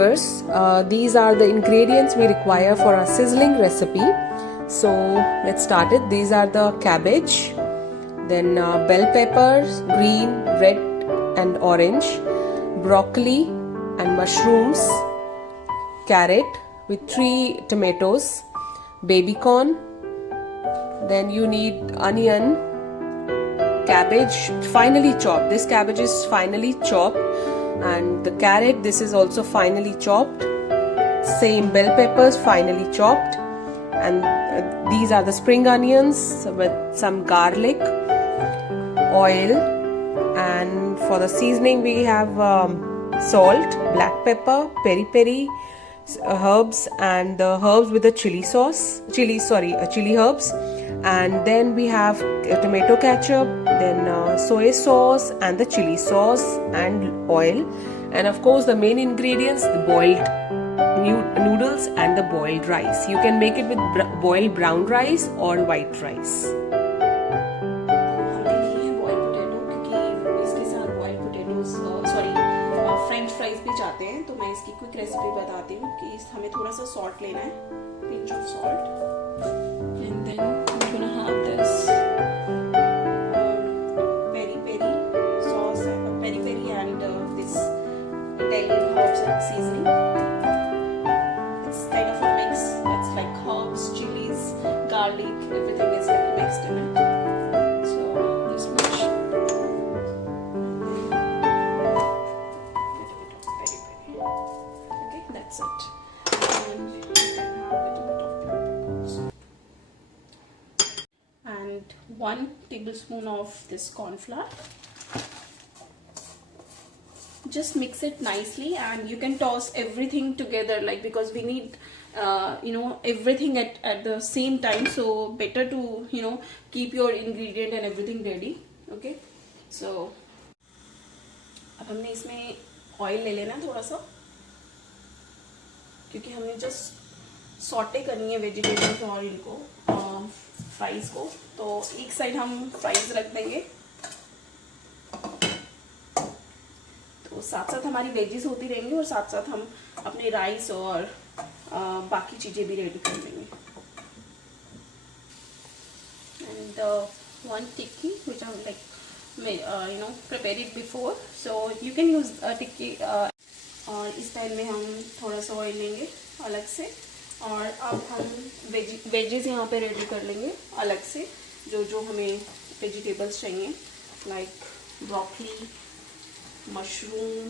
viewers, these are the ingredients we require for our sizzling recipe. So let's start it. These are the cabbage, then bell peppers, green, red and orange, broccoli and mushrooms, carrot with 3 tomatoes, baby corn, then you need onion, cabbage finely chopped. This cabbage is finely chopped, and the carrot, this is also finely chopped. Same bell peppers finely chopped, and these are the spring onions with some garlic, oil, and for the seasoning we have salt, black pepper, peri peri, herbs, and the herbs with the chili herbs, and then we have tomato ketchup, then soy sauce and the chili sauce and oil, and of course the main ingredients, the boiled noodles and the boiled rice. You can make it with boiled brown rice or white rice. French fries भी चाहते हैं, तो मैं इसकी quick recipe बताती हूँ कि हमें थोड़ा सा सॉल्ट लेना है, pinch of salt, and then we're gonna have this peri peri sauce, peri peri and this Italian herbs and seasoning. It's kind of a mix. It's like herbs, chilies, garlic, everything is like mixed in it. So this much. Okay, that's it. And you can have a little bit of peppers. And 1 tablespoon of this corn flour. Just mix it nicely, and you can toss everything together, like, because we need everything at the same time, so better to keep your ingredient and everything ready. Okay, so अब हमने इसमें ऑयल ले लेना थोड़ा सा, क्योंकि हमने just saute करनी है वेजिटेबल्स और इनको फ्राइज को। तो एक साइड हम फ्राइज रख देंगे, तो साथ साथ हमारी वेजीज होती रहेंगी और साथ साथ हम अपने राइस और बाकी चीज़ें भी रेडी कर लेंगे। And one tikki which I like prepared it before, so you can use tikki। और इस पैन में हम थोड़ा सा ऑयल लेंगे अलग से, और अब हम वेजेस यहाँ पे रेडी कर लेंगे अलग से, जो हमें वेजिटेबल्स चाहिए, लाइक ब्रोकली, मशरूम,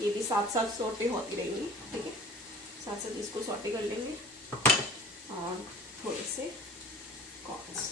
ये भी साथ साथ सॉटे होती रहेंगी। ठीक है, साथ साथ इसको सॉटे कर लेंगे, और थोड़े से कॉर्न्स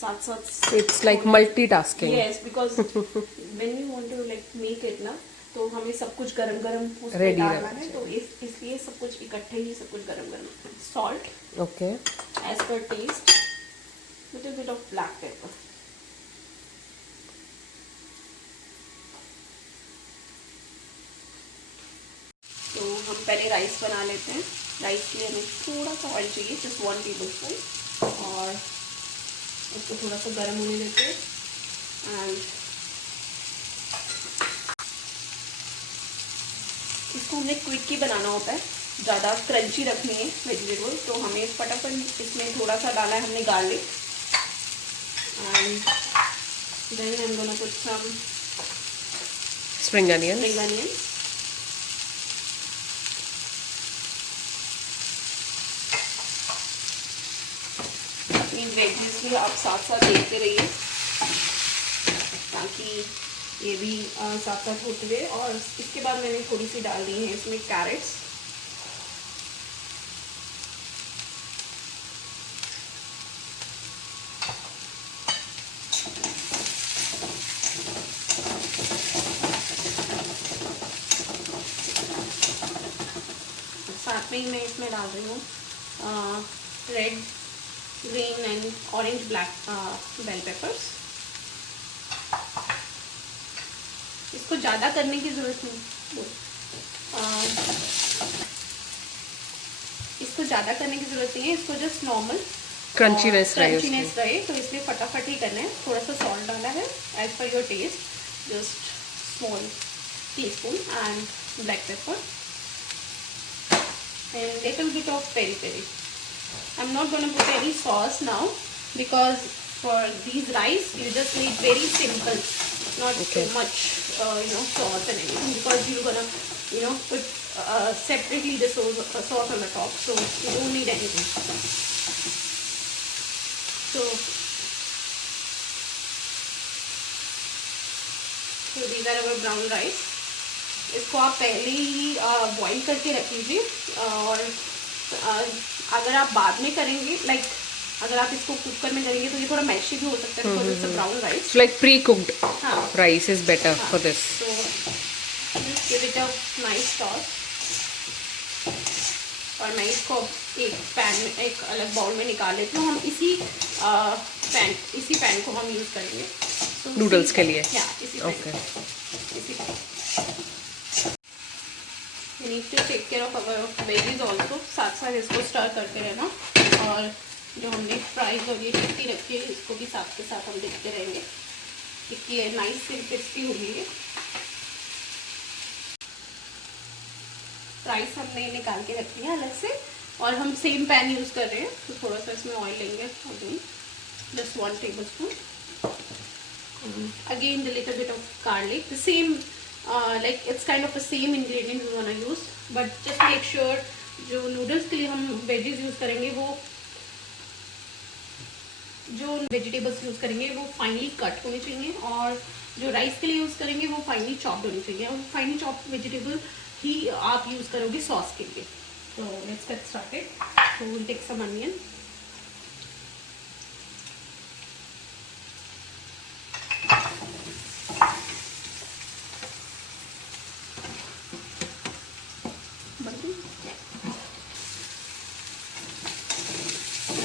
साथ साथ। It's like multitasking. Yes, because when you want to like make it ना, तो हमें सब कुछ गरम गरम रेडी डालना है, तो इसलिए सब कुछ इकट्ठे ही सब कुछ गरम गरम। Salt, okay, as per taste, little bit of black pepper. तो हम पहले राइस बना लेते हैं। राइस के लिए हमें थोड़ा सा ऑयल चाहिए, जस्ट 1 टेबलस्पून, और उसको थोड़ा सा गर्म होने देते हैं। एंड इसको हमें क्विक ही बनाना होता है, ज़्यादा क्रंची रखनी है वेजिटेबल, तो हमें फटाफट इसमें थोड़ा सा डाला है हमने garlic, and then I am gonna put some spring onion, veggies भी आप साथ साथ देखते रहिए, ताकि ये भी साथ साथ होते हुए। और इसके बाद मैंने थोड़ी सी डाल दी है इसमें कैरेट्स, साथ में ही मैं इसमें डाल रही हूँ red, green and orange black bell peppers. इसको ज़्यादा करने की ज़रूरत नहीं, इसको ज़्यादा करने की ज़रूरत नहीं है, इसको जस्ट नॉर्मल क्रंचीनेस रहे, तो इसलिए फटाफट ही करना है। थोड़ा सा सॉल्ट डाला है as per your taste, just small teaspoon, and black pepper, and little bit of peri peri. I'm not going to put any sauce now, because for these rice you just need very simple, not too much sauce and anything, because you're gonna put separately the sauce on the top, so you don't need anything. So these are our brown rice. इसको आप पहले ही बॉईल करके रख लीजिए, और अगर आप बाद में करेंगे, लाइक अगर आप इसको कुकर में करेंगे तो ये थोड़ा मैशी भी हो सकता है, because it's brown rice. Like pre-cooked rice is better for this. So just give it a nice toss. और मैं इसको एक पैन में, एक अलग बाउल में निकाल लेती हूँ. हम इसी पैन को हम यूज़ करेंगे नूडल्स के लिए. इसी pan. We need to take care of our veggies also. साथ साथ इसको स्टर करते रहना, और जो हमने फ्राइज और ये टिक्की रखी है इसको भी साथ के साथ हम देखते रहेंगे. टिक्की है नाइस एंड क्रिस्पी हो गई है. राइस हमने निकाल के रखी है अलग से, और हम सेम पैन यूज़ कर रहे हैं, तो थोड़ा सा इसमें ऑयल लेंगे again, just 1 tablespoon. Again a little bit of garlic, the same like it's kind of the same ingredients we wanna use, but just make sure जो नूडल्स के लिए हम वेजीज यूज़ करेंगे, वो जो वेजिटेबल्स यूज़ करेंगे वो फाइनली कट होने चाहिए, और जो राइस के लिए यूज़ करेंगे वो फाइनली चॉप्ड होनी चाहिए, और फाइनली चॉप्ड वेजिटेबल ही आप यूज़ करोगे सॉस के लिए. तो let's get started. So will take some onion.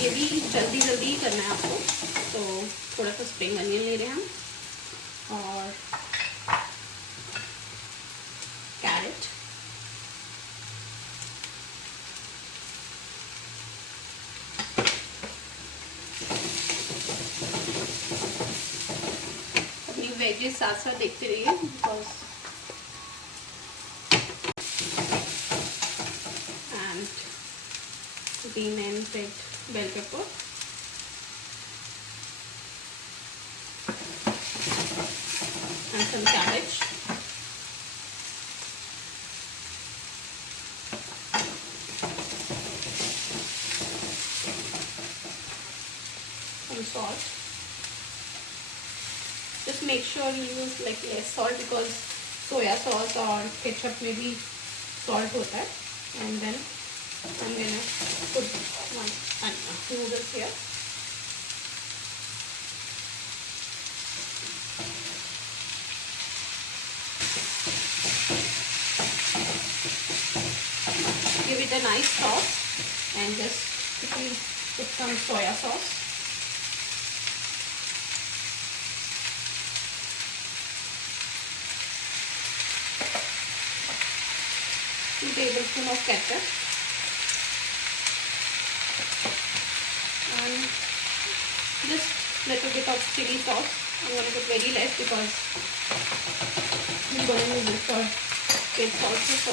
ये भी जल्दी जल्दी ही करना है आपको, तो थोड़ा सा स्प्रिंग अनियन ले रहे हैं हम, और कैरेट, अपनी वेजेस साथ साथ देखते रहिए, because and green and red bell pepper, and some cabbage, some salt. Just make sure you use like less salt, because soya sauce और ketchup में भी salt होता है. And then I'm gonna put my noodles here. Give it a nice toss, and just quickly put some soya sauce. 2 tablespoons of ketchup. And just little bit of chili sauce. I'm going to put very less, because we're going to use it for kids also. So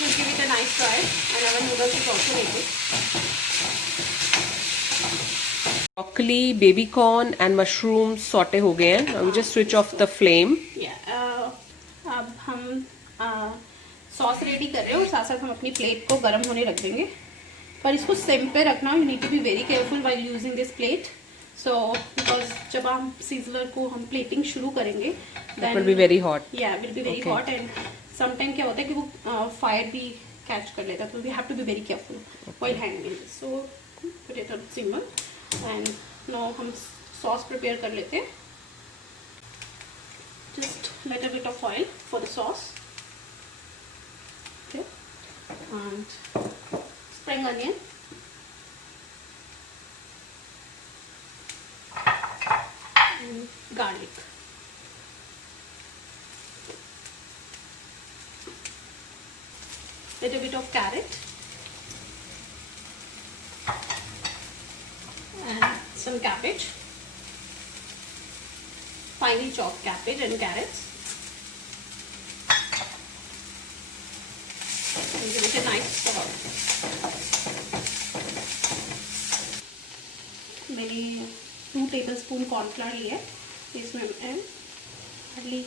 we'll give it a nice try, and our noodles is also ready. Broccoli, baby corn and mushrooms sauté हो गए हैं. Now we just switch off the flame. अब हम sauce ready कर रहे हैं, और साथ साथ हम अपनी प्लेट को गर्म होने रख देंगे. पर इसको सिम पे रखना. You need to be very careful while using this plate. So because जब हम सीजलर को हम प्लेटिंग शुरू करेंगे, It will be very hot. Yeah, will be very hot, and sometime क्या होता है कि वो फायर भी कैच कर लेता है, तो we have to be very careful while handling this. So put it on simmer, and now हम सॉस प्रिपेयर कर लेते हैं. Just little bit of oil for the sauce. Okay, and spring onion, and garlic. Little bit of carrot, and some cabbage, finely chopped cabbage and carrots. And give it a nice stir. मैंने 2 tablespoon cornflour लिया है, इसमें मैं hardly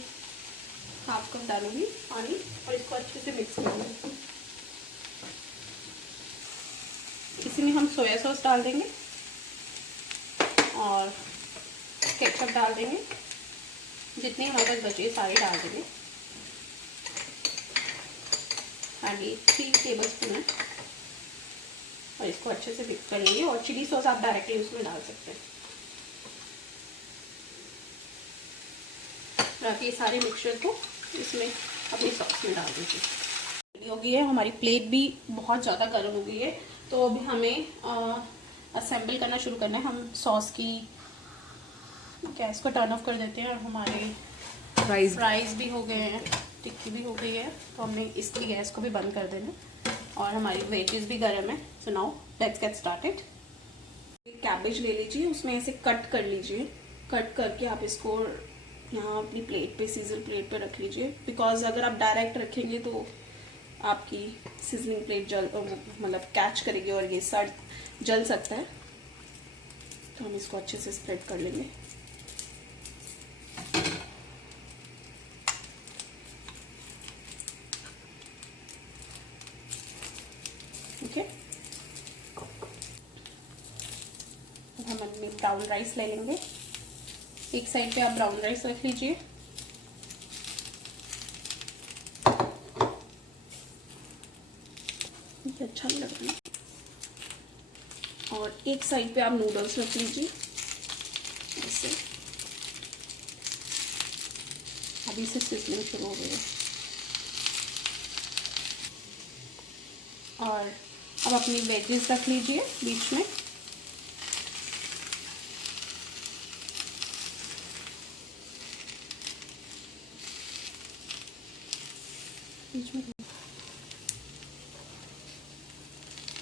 half cup डालूंगी पानी और इसको अच्छे से मिक्स करूँगी। इसी में हम सोया सॉस डाल देंगे और केचप डाल देंगे, जितने हमारे पास बचे सारे डाल देंगे। हार्डली 3 टेबलस्पून है और इसको अच्छे से मिक्स कर लेंगे। और चिली सॉस आप डायरेक्टली उसमें डाल सकते हैं। ताकि सारे मिक्सचर को इसमें अपनी सॉस में डाल दीजिए। हो गई है, हमारी प्लेट भी बहुत ज़्यादा गर्म हो गई है, तो अभी हमें असेंबल करना शुरू करना है। हम सॉस की गैस को टर्न ऑफ कर देते हैं और हमारे फ्राइज भी हो गए हैं, टिक्की भी हो गई है, तो हमने इसकी गैस को भी बंद कर देना और हमारी वेजेस भी गर्म है। So now let's get started. Cabbage ले लीजिए, उसमें ऐसे कट कर लीजिए। कट करके आप इसको यहाँ अपनी प्लेट पे, सीजल प्लेट पे रख लीजिए, बिकॉज अगर आप डायरेक्ट रखेंगे तो आपकी सीजनिंग प्लेट मतलब कैच करेगी और ये सड़ जल सकता है। तो हम इसको अच्छे से स्प्रेड कर लेंगे। ओके, हम अपनी ब्राउन राइस ले लेंगे। एक साइड पे आप ब्राउन राइस रख लीजिए। ये अच्छा नहीं लग रहा है। और एक साइड पे आप नूडल्स रख लीजिए ऐसे। अभी से सिजलिंग शुरू हो गई है। और अब अपनी वेजेस रख लीजिए बीच में।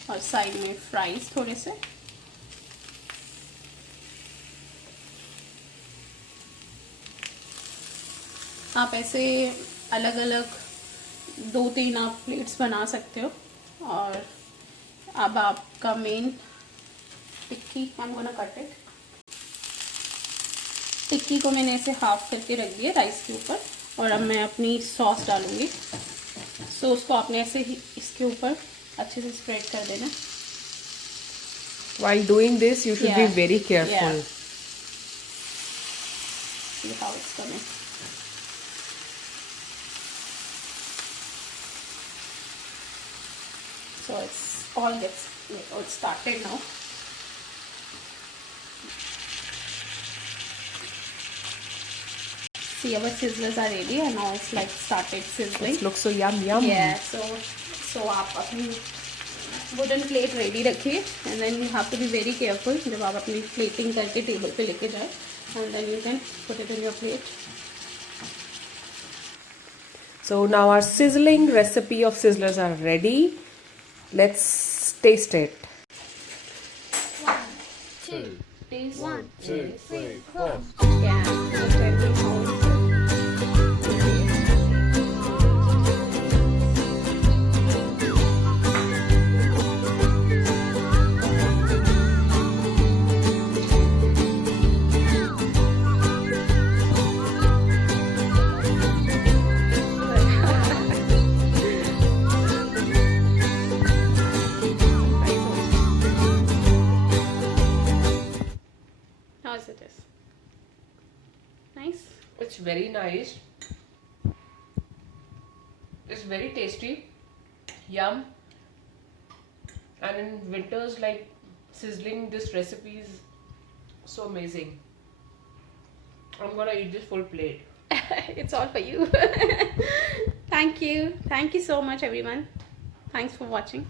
और साइड में फ्राइज थोड़े से। आप ऐसे अलग अलग 2-3 आप प्लेट्स बना सकते हो। और अब आपका main tikki, I am gonna cut it. Tikki को मैंने ऐसे हाफ करके रख दिया राइस के ऊपर और अब मैं अपनी सॉस डालूंगी। सो उसको आपने ऐसे ही इसके ऊपर अच्छे से स्प्रेड कर देना। While doing this, you should be very careful. See how it's coming. So it's started now. See, our sizzlers are ready and now it's like started sizzling. It looks so yum. Yeah, so आप अपनी wooden plate ready रखिए and then you have to be very careful जब आप अपनी plating करके table पे लेके जाए and then you can put it in your plate. So now our sizzling recipe of sizzlers are ready. Let's taste it. 1, 2, taste. 1, 2, 3, 4. Yeah, so tell me how it's how's it is? Nice? It's very nice. It's very tasty. Yum. And in winters, like sizzling, this recipe is so amazing. I'm gonna eat this full plate. It's all for you. Thank you so much everyone. Thanks for watching.